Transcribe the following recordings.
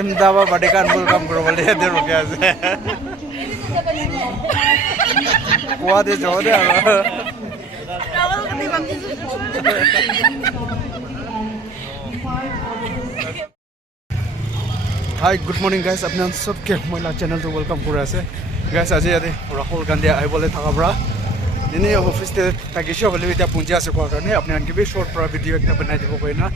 दावा बड़े कान बोल काम करो बोले देर हो गया से कुआ दे जो दे हाय गुड मॉर्निंग गाइस अपने सबके महिला चैनल तो वेलकम कर आसे गाइस आज यादे राहुल गांधी आई बोले थाका ब्रा दिनै ऑफिस ते पैकेज बोले इटा पुंजा से को करने अपने अनके भी शॉर्ट पर वीडियो एक बनाइ दिबो कोइना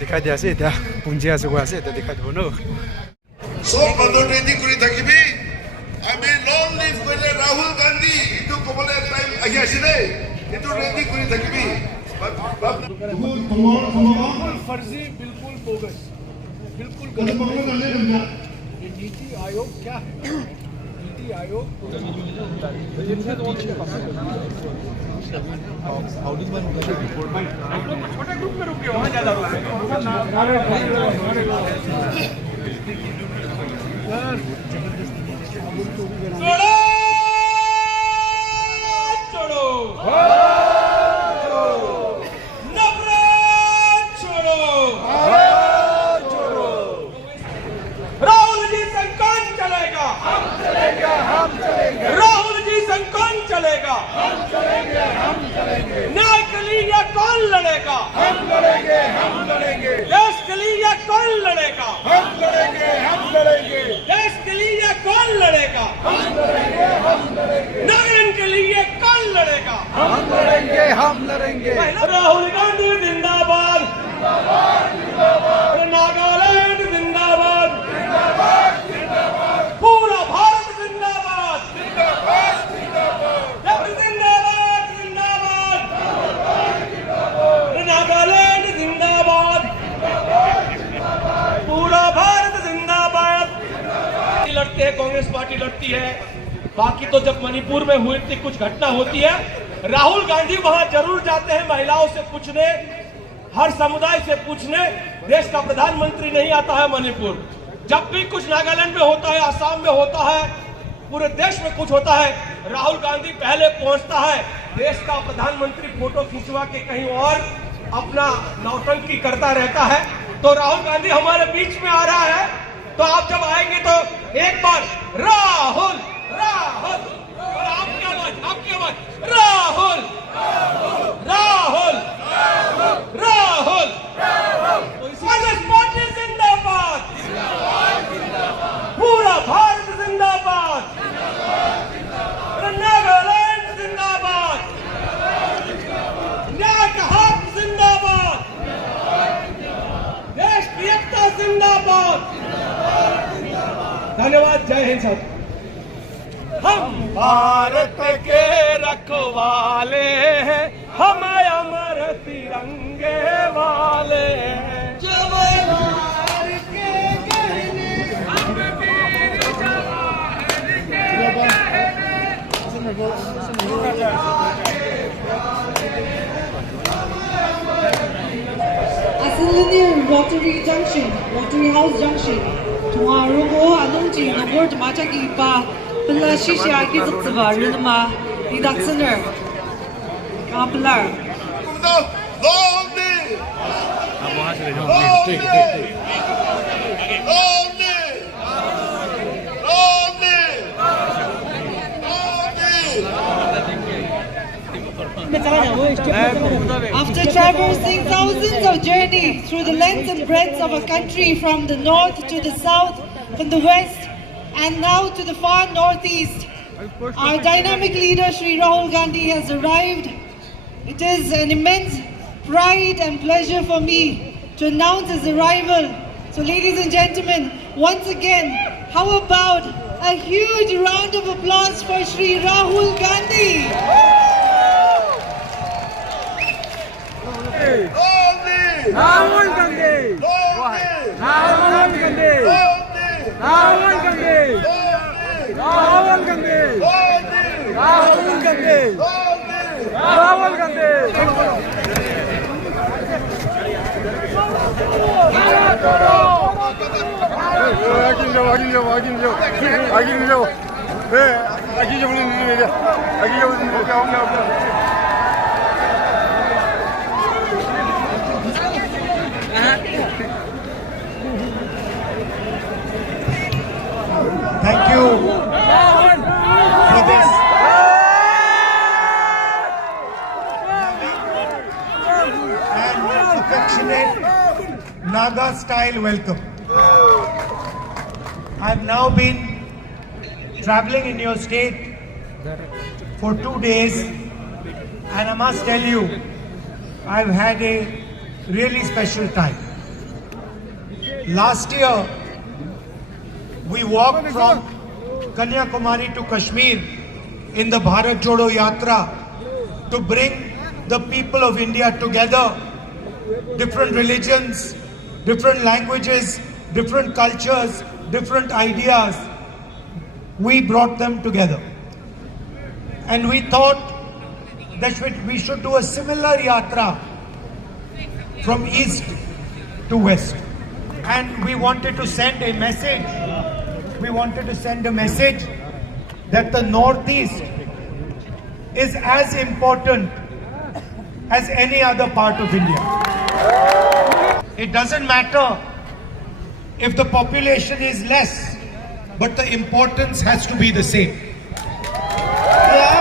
दिखाई दिया से इटा पुंजा से को आसे इटा दिखाई दिबो न सब बंदो रेडी करी থাকিবি আমি লং লিভ কইলে রাহুল গান্ধী ইটো কবলে টাইম আহি আছিলে ইটো রেডি করি থাকিবি बिल्कुल फर्जी बिल्कुल बोगस बिल्कुल गलत ये नीति आयोग क्या है नीति आयोग छोटे ग्रुप में रुकिए वहाँ ज्यादा न्याय के लिए कौन लड़ेगा हम लड़ेंगे देश के लिए कौन लड़ेगा हम लड़ेंगे देश के लिए कौन लड़ेगा हम लड़ेंगे नागरिक के लिए कौन लड़ेगा हम लड़ेंगे राहुल गांधी जिंदाबाद नागालैंड जिंदाबाद पूरा भारत जिंदाबाद नागालैंड जिंदाबाद पूरा भारत जिंदाबाद लड़ते हैं कांग्रेस पार्टी लड़ती है बाकी तो जब मणिपुर में हुई थी कुछ घटना होती है राहुल गांधी वहां जरूर जाते हैं महिलाओं से पूछने हर समुदाय से पूछने देश का प्रधानमंत्री नहीं आता है मणिपुर जब भी कुछ नागालैंड में होता है आसाम में होता है पूरे देश में कुछ होता है राहुल गांधी पहले पहुंचता है देश का प्रधानमंत्री फोटो खिंचवा के कहीं और अपना नौटंकी करता रहता है तो राहुल गांधी हमारे बीच में आ रहा है तो आप जब आएंगे तो एक बार राहुल राहुल और आपकी आवाज राहुल राहुल राहुल कांग्रेस पार्टी जिंदाबाद पूरा भारत जिंदाबाद नागालैंड जिंदाबाद न्याय का हक जिंदाबाद देश की एकता जिंदाबाद धन्यवाद जय हिंद सर हम भारत के रखवाले हैं हम अमर तिरंगे वाले हैं जवान के कहने हम वीर जवान Near Watery Junction, Watery House Junction. Tomorrow, Anongji, the word Machaki Ba, Bella Shisha, Kizuba, Rinma, Idaxener, Kampler. After traversing thousands of journeys through the length and breadth of a country from the north to the south, from the west and now to the far northeast, our dynamic leader Shri Rahul Gandhi has arrived. It is an immense pride and pleasure for me to announce his arrival. So ladies and gentlemen, once again, how about a huge round of applause for Shri Rahul Gandhi? Rahul Gandhi Rahul Gandhi Rahul Gandhi Rahul Gandhi Rahul Gandhi Rahul Gandhi you for this and affectionate Naga style welcome. I've now been traveling in your state for 2 days, and I must tell you, I've had a really special time. Last year, we walked from Kanyakumari to Kashmir in the BHARAT JODO YATRA to bring the people of India together, different religions, different languages, different cultures, different ideas. We brought them together. And we thought that we should do a similar yatra from east to west. And we wanted to send a message. We wanted to send a message that the Northeast is as important as any other part of India. It doesn't matter if the population is less, but the importance has to be the same.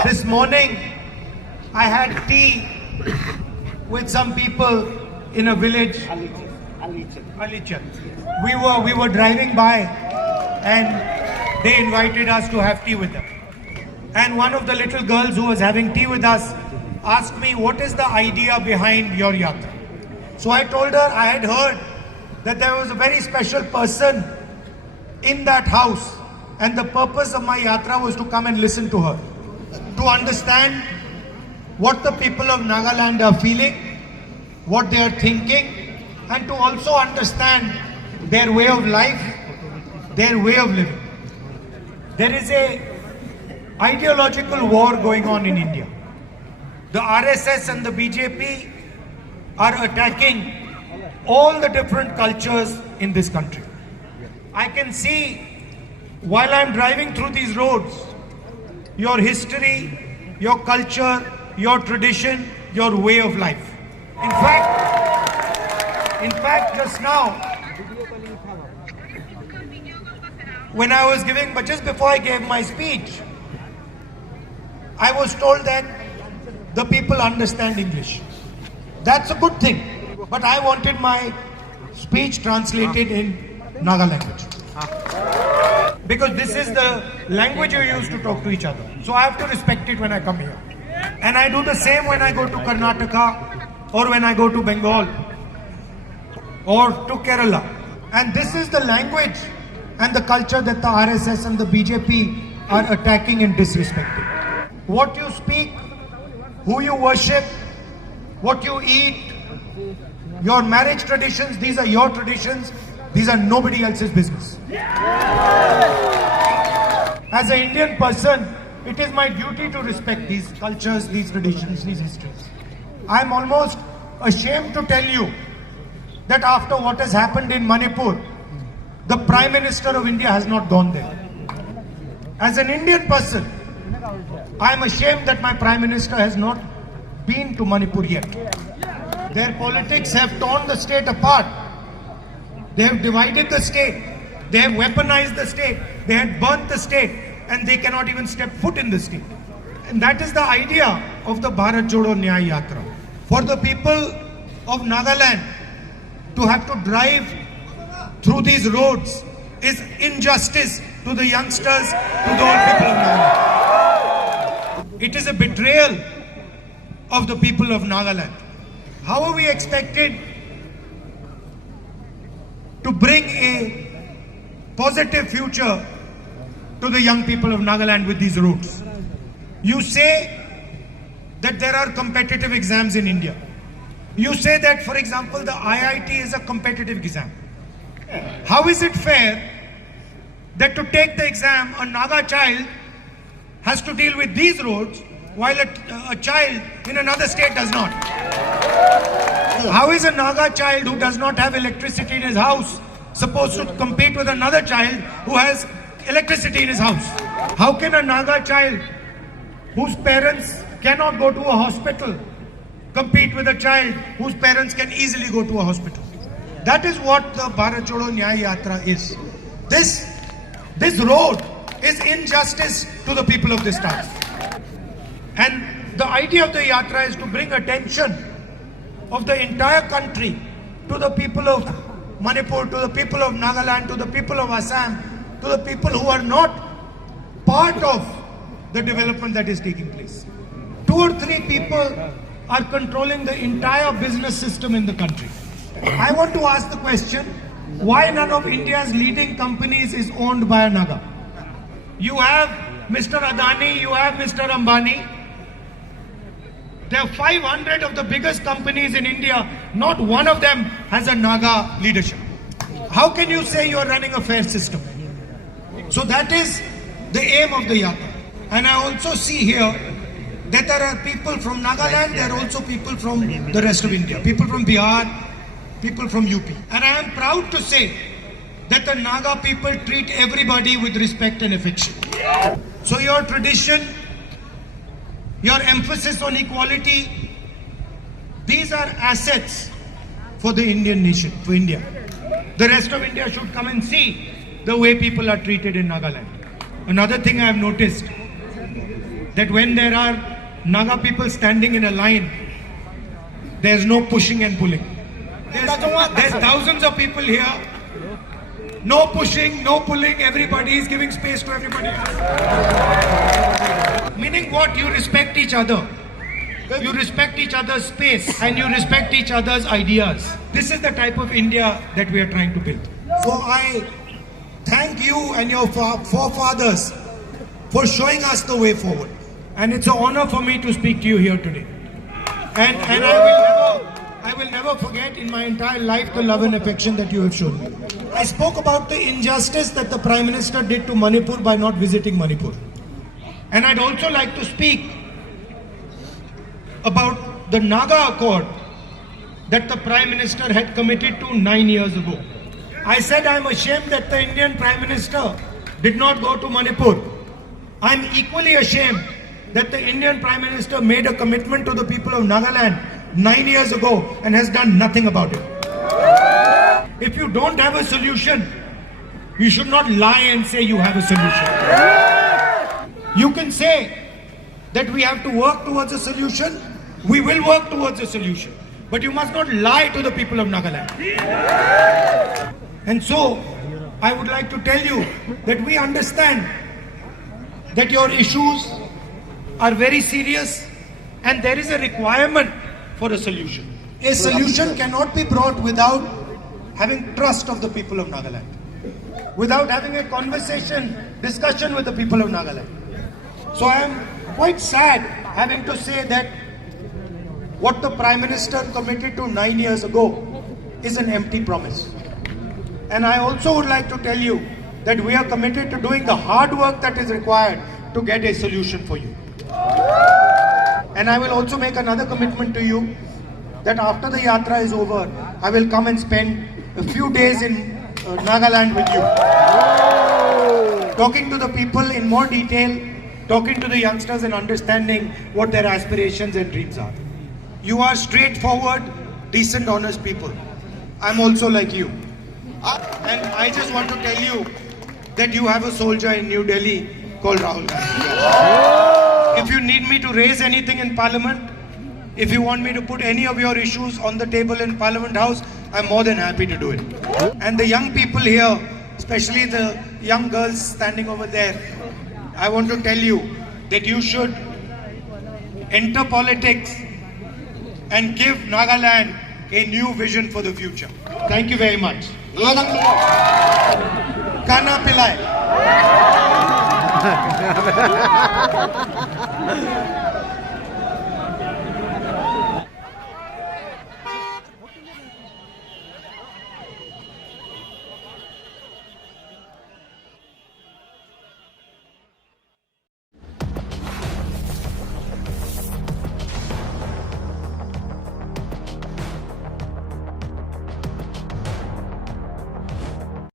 This morning, I had tea with some people in a village, Alichan. We were driving by, and they invited us to have tea with them. And one of the little girls who was having tea with us asked me, what is the idea behind your yatra? So I told her I had heard that there was a very special person in that house, and the purpose of my yatra was to come and listen to her, to understand what the people of Nagaland are feeling, what they are thinking, and to also understand their way of life, their way of living. There is a ideological war going on in India. The RSS and the BJP are attacking all the different cultures in this country. I can see while I'm driving through these roads, your history, your culture, your tradition, your way of life. In fact, just now, when I was giving, but just before I gave my speech, I was told that the people understand English. That's a good thing. But I wanted my speech translated in Naga language. Because this is the language you use to talk to each other. So I have to respect it when I come here. And I do the same when I go to Karnataka, or when I go to Bengal, or to Kerala. And this is the language and the culture that the RSS and the BJP are attacking and disrespecting. What you speak, who you worship, what you eat, your marriage traditions, these are your traditions. These are nobody else's business. As an Indian person, it is my duty to respect these cultures, these traditions, these histories. I'm almost ashamed to tell you that after what has happened in Manipur, the Prime Minister of India has not gone there. As an Indian person, I'm ashamed that my Prime Minister has not been to Manipur yet. Their politics have torn the state apart. They have divided the state. They have weaponized the state. They have burnt the state, and they cannot even step foot in the state. And that is the idea of the BHARAT JODO NAYAY YATRA. For the people of Nagaland to have to drive through these roads is injustice to the youngsters, to the old people of Nagaland. It is a betrayal of the people of Nagaland. How are we expected to bring a positive future to the young people of Nagaland with these routes? You say that there are competitive exams in India. You say that, for example, the IIT is a competitive exam. How is it fair that to take the exam, a Naga child has to deal with these roads while a child in another state does not? How is a Naga child who does not have electricity in his house supposed to compete with another child who has electricity in his house? How can a Naga child whose parents cannot go to a hospital compete with a child whose parents can easily go to a hospital? That is what the BHARAT JODO NAYAY YATRA is. This road is injustice to the people of this town. And the idea of the Yatra is to bring attention of the entire country to the people of Manipur, to the people of Nagaland, to the people of Assam, to the people who are not part of the development that is taking place. 2 or 3 people are controlling the entire business system in the country. I want to ask the question, why none of India's leading companies is owned by a Naga? You have Mr. Adani, you have Mr. Ambani. There are 500 of the biggest companies in India. Not one of them has a Naga leadership. How can you say you are running a fair system? So that is the aim of the Yatra. And I also see here that there are people from Nagaland, there are also people from the rest of India. People from Bihar, people from UP. And I am proud to say that the Naga people treat everybody with respect and affection. So your tradition, your emphasis on equality, these are assets for the Indian nation, for India. The rest of India should come and see the way people are treated in Nagaland. Another thing I have noticed, that when there are Naga people standing in a line, there's no pushing and pulling. There's thousands of people here. No pushing, no pulling, everybody is giving space to everybody else. Meaning what? You respect each other. You respect each other's space and you respect each other's ideas. This is the type of India that we are trying to build. So I thank you and your forefathers for showing us the way forward. And it's an honor for me to speak to you here today. And I will never forget in my entire life the love and affection that you have shown me. I spoke about the injustice that the Prime Minister did to Manipur by not visiting Manipur. And I'd also like to speak about the Naga Accord that the Prime Minister had committed to 9 years ago. I said I'm ashamed that the Indian Prime Minister did not go to Manipur. I'm equally ashamed that the Indian Prime Minister made a commitment to the people of Nagaland 9 years ago and has done nothing about it. If you don't have a solution, you should not lie and say you have a solution. You can say that we have to work towards a solution. We will work towards a solution. But you must not lie to the people of Nagaland. And so, I would like to tell you that we understand that your issues are very serious and there is a requirement for a solution. A solution cannot be brought without having trust of the people of Nagaland, without having a discussion with the people of Nagaland. So I am quite sad having to say that what the Prime Minister committed to 9 years ago is an empty promise. And I also would like to tell you that we are committed to doing the hard work that is required to get a solution for you. And I will also make another commitment to you that after the Yatra is over, I will come and spend a few days in Nagaland with you. Talking to the people in more detail, talking to the youngsters and understanding what their aspirations and dreams are. You are straightforward, decent, honest people. I'm also like you. And I just want to tell you that you have a soldier in New Delhi called Rahul Gandhi. If you need me to raise anything in Parliament, if you want me to put any of your issues on the table in Parliament House, I'm more than happy to do it. And the young people here, especially the young girls standing over there, I want to tell you that you should enter politics and give Nagaland a new vision for the future. Thank you very much. Kana Pillai.